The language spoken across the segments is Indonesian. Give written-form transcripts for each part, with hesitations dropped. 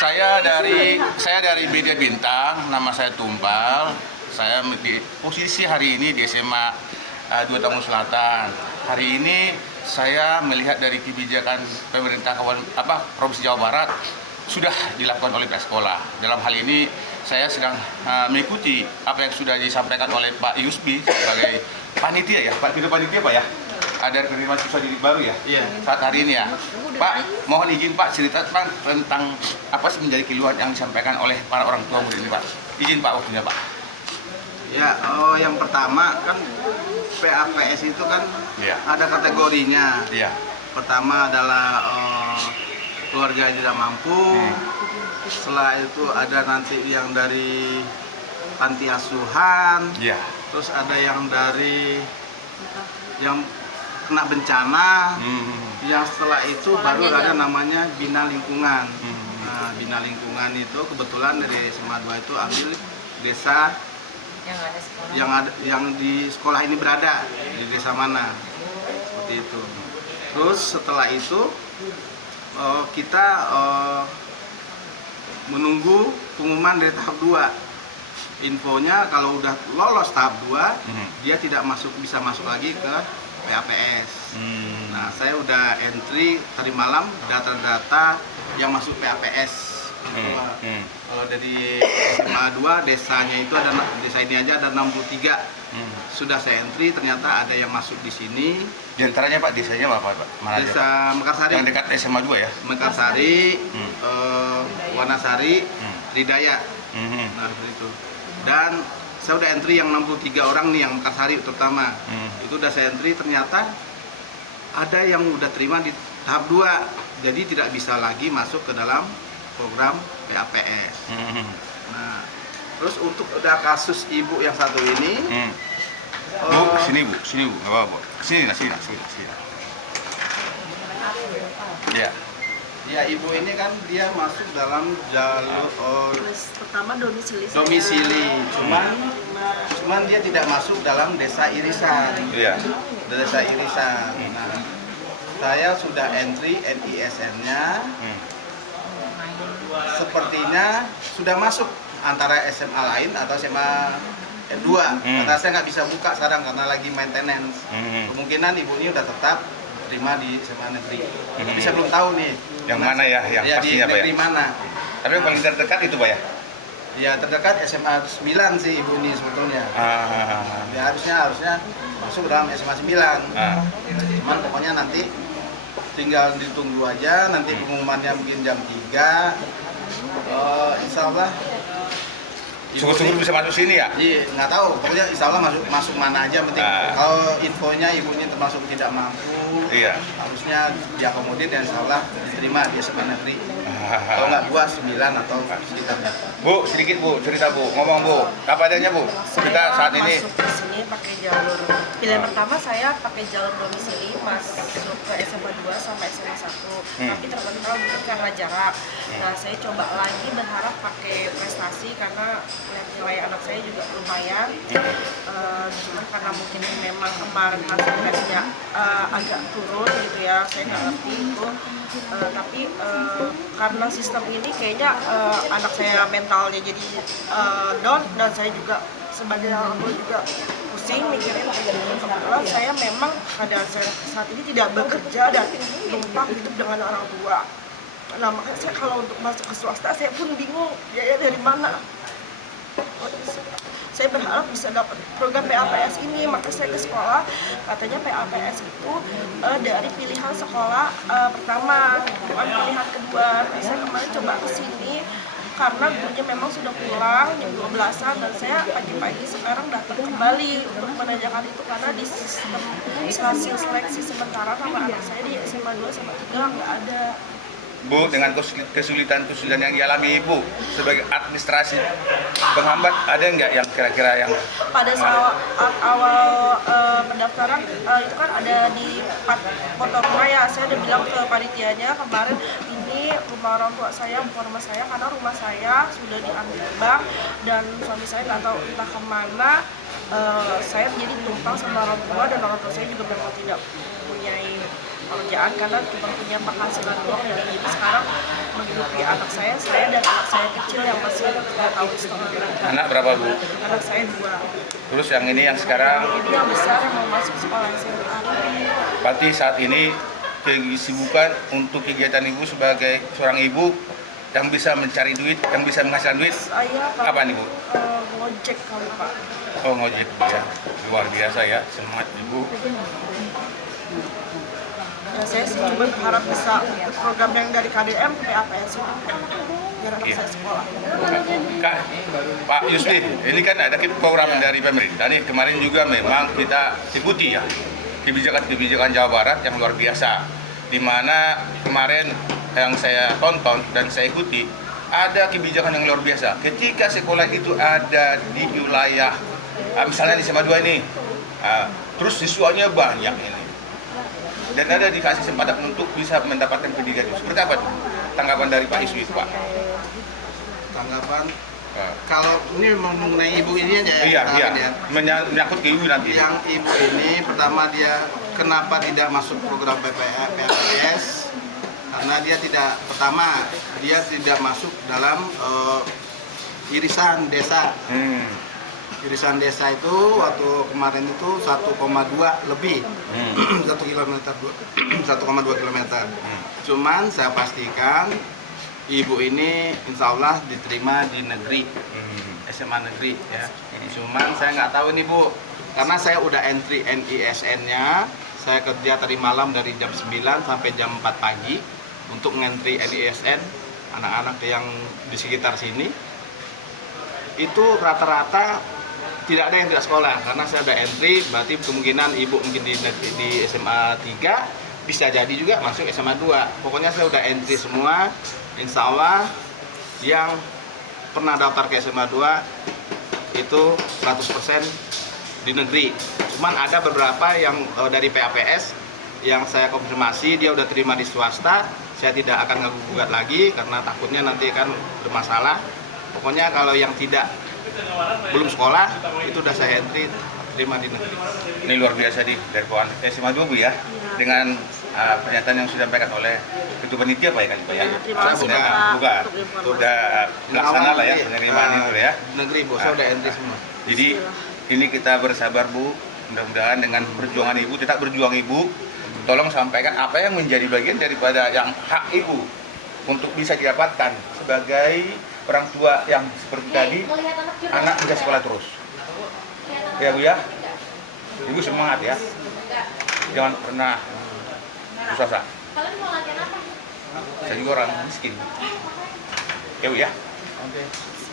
Saya dari Media Bintang, nama saya Tumpal. Saya di posisi hari ini di SMA 2 Tamu Selatan. Hari ini saya melihat dari kebijakan pemerintah Provinsi Jawa Barat sudah dilakukan oleh pihak sekolah. Dalam hal ini saya sedang mengikuti apa yang sudah disampaikan oleh Pak Yusbi sebagai panitia ya, Pak. Tidak panitia Pak ya? Ada penerimaan siswa didik baru ya? Iya. Saat hari ini ya. Pak, mohon izin Pak cerita tentang apa sih menjadi keluhan yang disampaikan oleh para orang tua murid ini Pak. Izin Pak waktunya Pak. Ya, yang pertama kan PAPS itu kan ada kategorinya. Iya. Pertama adalah keluarga yang tidak mampu. Setelah itu ada nanti yang dari panti asuhan. Iya. Terus ada yang dari yang kena bencana. Yang setelah itu baru ada namanya bina lingkungan. Nah, bina lingkungan itu kebetulan dari SMA 2 itu ambil desa yang di sekolah ini berada di desa mana, seperti itu. Terus setelah itu kita menunggu pengumuman dari tahap 2. Infonya kalau udah lolos tahap 2 dia tidak bisa masuk lagi ke PAPS. Nah, saya udah entry tadi malam data-data yang masuk PAPS. Kalau dari SMA 2 desanya itu desa ini aja ada 63. Sudah saya entry, ternyata ada yang masuk di sini. Di antaranya Pak, desanya apa Pak? Mana Desa aja? Mekarsari. Yang dekat SMA 2 ya? Mekarsari, Wanasari, Tridaya. Nah, seperti itu. Dan saya udah entry yang 63 orang nih, yang Mekarsari terutama. Itu udah saya entry, ternyata ada yang udah terima di tahap 2. Jadi tidak bisa lagi masuk ke dalam program PAPS. Nah, terus untuk udah kasus ibu yang satu ini, Bu, sini Bu, nggak apa-apa. Sini. Ya. Ya, ibu ini kan dia masuk dalam jalur pertama domisili. Cuman dia tidak masuk dalam desa irisan. Iya. Desa irisan. Nah, saya sudah entry NISN-nya. Sepertinya sudah masuk antara SMA lain atau SMA 2. Karena saya nggak bisa buka sekarang karena lagi maintenance. Kemungkinan ibu ini udah tetap terima di SMA negeri. Tapi saya belum tahu nih. Yang mana ya? Yang pastinya Pak ya? Di mana? Tapi yang paling terdekat itu Pak ya? Ya, terdekat SMA 9 sih ibu ini sebetulnya. Ya, harusnya masuk dalam SMA 9. Cuman pokoknya nanti tinggal ditunggu aja, nanti pengumumannya mungkin jam 3. Insya Allah Syukur-syukur bisa masuk sini ya? Iya, nggak tahu, pokoknya insya Allah masuk mana aja, penting kalau infonya ibunya termasuk tidak mampu, harusnya diakomodir dan insya Allah diterima di SMA negeri. Kalau nggak 2, 9 atau sekitarnya. Bu, sedikit Bu, cerita Bu, ngomong Bu, apa adanya Bu? Kita saat ini masuk ke sini pakai jalur pilihan pertama, saya pakai jalur domisili masuk ke SMA 2 sampai SMA 1. Tapi terbentur mungkin karena jarak. Nah, saya coba lagi berharap pakai prestasi karena lihat nilai anak saya juga lumayan. Cuman karena mungkin memang kemarin hasil tesnya agak turun gitu ya, saya nggak ngerti itu. Tapi karena sistem ini kayaknya anak saya mentalnya jadi down, dan saya juga sebagai orang tua juga pusing mikirin. Kebetulan saya memang pada saat ini tidak bekerja dan numpang hidup dengan orang tua. Nah, makanya saya kalau untuk masuk ke swasta saya pun bingung biaya dari mana. Saya berharap bisa dapat program PAPS ini, maka saya ke sekolah. Katanya PAPS itu dari pilihan sekolah pertama, bukan pilihan kedua. Saya kemarin coba ke sini karena gurunya memang sudah pulang jam 12-an, dan saya pagi-pagi sekarang datang kembali untuk menanyakan itu karena di sistem hasil seleksi sementara sama anak saya di SMA 2 sama 3 nggak ada. Bu, dengan kesulitan yang dialami Ibu sebagai administrasi penghambat, ada nggak yang kira-kira yang pada saat awal pendaftaran itu kan ada di foto rumah ya, saya udah bilang ke panitianya kemarin, ini rumah orang tua saya bukan rumah saya karena rumah saya sudah diambil bank dan suami saya nggak tahu entah kemana. Saya menjadi tumpang sama orang tua, dan orang tua saya juga memang tidak mempunyai pekerjaan karena cuma punya penghasilan uang dari ibu. Sekarang menghidupi anak saya dan anak saya kecil yang masih 3 tahun setengah. Anak berapa Bu? Anak saya 2. Terus yang ini yang sekarang, Ini yang besar yang mau masuk sekolah SMA. berarti saat ini kesibukan untuk kegiatan Ibu sebagai seorang ibu yang bisa mencari duit, yang bisa menghasilkan duit, Saya apa nih Bu? ngojek kali Pak. Oh ngojek Bu ya, luar biasa ya, semangat Ibu. Ya, saya sih cuma berharap bisa ikut program yang dari KDM ke PAPS itu biar anak Iya. saya sekolah. Kak, Pak Yusli, ini kan ada program dari pemerintah nih, kemarin juga memang kita ikuti ya kebijakan-kebijakan Jawa Barat yang luar biasa, di mana kemarin yang saya tonton dan saya ikuti ada kebijakan yang luar biasa. Ketika sekolah itu ada di wilayah, misalnya di SMA 2 ini, terus siswanya banyak ini, dan ada dikasih kesempatan untuk bisa mendapatkan pendidikan. Seperti apa tuh tanggapan dari Pak Yusli, Pak? Tanggapan kalau ini mengenai ibu ini aja ya. Iya, tanggapan iya. ya. Menyangkut ke ibu nanti. Yang ibu ini pertama dia kenapa tidak masuk program PPS karena dia tidak masuk dalam irisan desa. Irisan desa itu waktu kemarin itu 1,2 lebih 1 kilometer 1,2 kilometer. Cuman saya pastikan ibu ini insya Allah diterima di negeri, SMA negeri ya. Cuman saya nggak tahu nih Bu, karena saya udah entry NISN-nya, saya kerja tadi malam dari jam 9 sampai jam 4 pagi untuk ngentry NISN anak-anak yang di sekitar sini. Itu rata-rata tidak ada yang tidak sekolah, karena saya udah entry, berarti kemungkinan ibu mungkin di SMA 3 bisa jadi juga masuk SMA 2. Pokoknya saya udah entry semua. Insya Allah yang pernah daftar ke SMA 2 itu 100% di negeri. Cuman ada beberapa yang dari PAPS yang saya konfirmasi dia udah terima di swasta. Saya tidak akan gugat lagi karena takutnya nanti kan bermasalah. Pokoknya kalau yang belum sekolah itu udah saya entry terima di negeri. Ini luar biasa dari kawan SMA 2 Bu ya, dengan pernyataan yang sudah disampaikan oleh Ketua Panitia Pak ya, Pak ya. Terima kasih Saya Pak buka. untuk informasi. Udah melaksana lah ya penerimaan itu ya. Negeri Bu, saya udah entry semua. Jadi ini kita bersabar Bu, mudah-mudahan dengan perjuangan Ibu, tetap berjuang Ibu, tolong sampaikan apa yang menjadi bagian daripada yang hak Ibu untuk bisa didapatkan sebagai orang tua yang seperti tadi, anak bisa sekolah terus. Ya Bu ya, Ibu semangat ya, jangan pernah putus asa. Saya juga orang miskin. Ya Bu ya,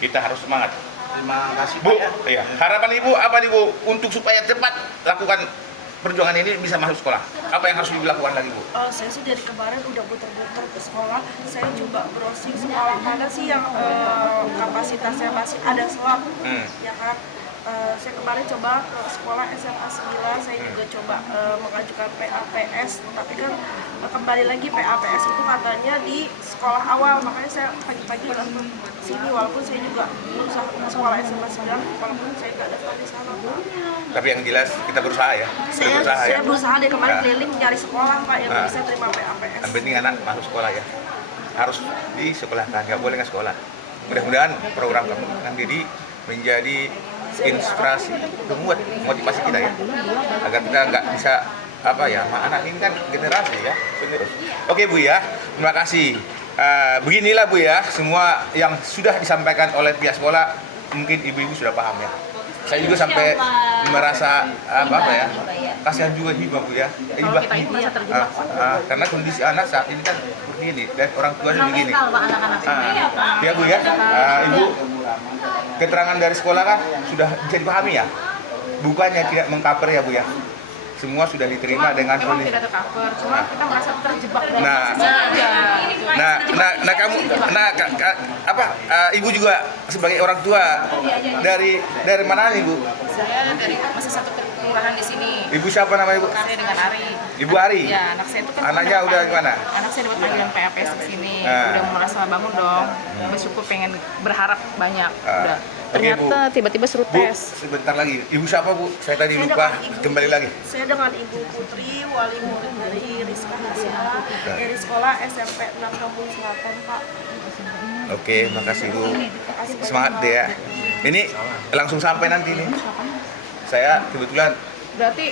kita harus semangat. Terima kasih Bu, Pak ya. iya. Harapan Ibu apa nih Bu untuk supaya cepat lakukan perjuangan ini bisa masuk sekolah? Apa yang harus dilakukan lagi Bu? Saya sih dari kemarin udah muter-muter ke sekolah. Saya coba browsing sekolah mana sih yang kapasitasnya masih ada slot, ya kan? Saya kemarin coba ke sekolah SMA 9, saya juga coba mengajukan PAPS, tapi kan kembali lagi PAPS itu katanya di sekolah awal, makanya saya pagi-pagi langsung sini walaupun saya juga berusaha ke sekolah SMA 9, walaupun saya nggak daftar di sana. Tapi yang jelas kita berusaha ya. Saya berusaha dari kemarin Nah. keliling nyari sekolah Pak yang bisa terima PAPS. Yang penting anak masuk sekolah ya. Harus disekolahkan, nggak boleh nggak sekolah. Mudah-mudahan program kamu akan diri menjadi inspirasi, motivasi kita ya, agar kita nggak bisa anak ini kan generasi ya penerus. Oke Bu ya, terima kasih. Beginilah Bu ya, semua yang sudah disampaikan oleh pihak sekolah mungkin ibu-ibu sudah paham ya. Saya juga sampai merasa kasihan juga hibah Bu ya. Hibah karena kondisi anak saat ini kan begini dan orang tuanya begini. Ya Bu ya, Ibu, keterangan dari sekolah kan sudah bisa dipahami ya, bukannya tidak mengcover ya Bu ya, semua sudah diterima dengan memang kondisi. tidak tercover, cuma kita merasa terjebak dalam Nah, Ibu juga sebagai orang tua dari mana nih Bu? saya dari masih satu kelurahan di sini. Ibu siapa nama Ibu? Saya dengan Ari. Ibu Ari. Ya, anak saya itu kan Anaknya udah gimana? Anak saya dapat panggilan PAPS ke sini. Ah. Udah merasa bangun dong. Bersyukur pengen berharap banyak. Ah. Udah Ternyata tiba-tiba suruh Bu, tes. sebentar lagi. Ibu siapa, Bu? Saya tadi Saya lupa. dengan Ibu- Kembali lagi. Saya dengan Ibu Putri, wali murid dari Rizka Hasya, dari sekolah SMP 6 Kampung Selatan, Pak. Oke, makasih Bu. Semangat deh ya. Ini langsung sampai nanti nih. Saya kebetulan Berarti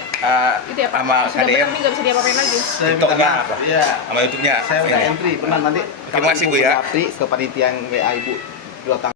itu ya Pak, sama sudah KDM benar nih nggak bisa diapa-apain lagi. Saya TikToknya minta maaf. apa? Iya. Sama YouTube-nya. Saya udah Ini. entry, benar nanti. Terima kasih, Bu, ya. Ke panitian WA Ibu 2 tanggal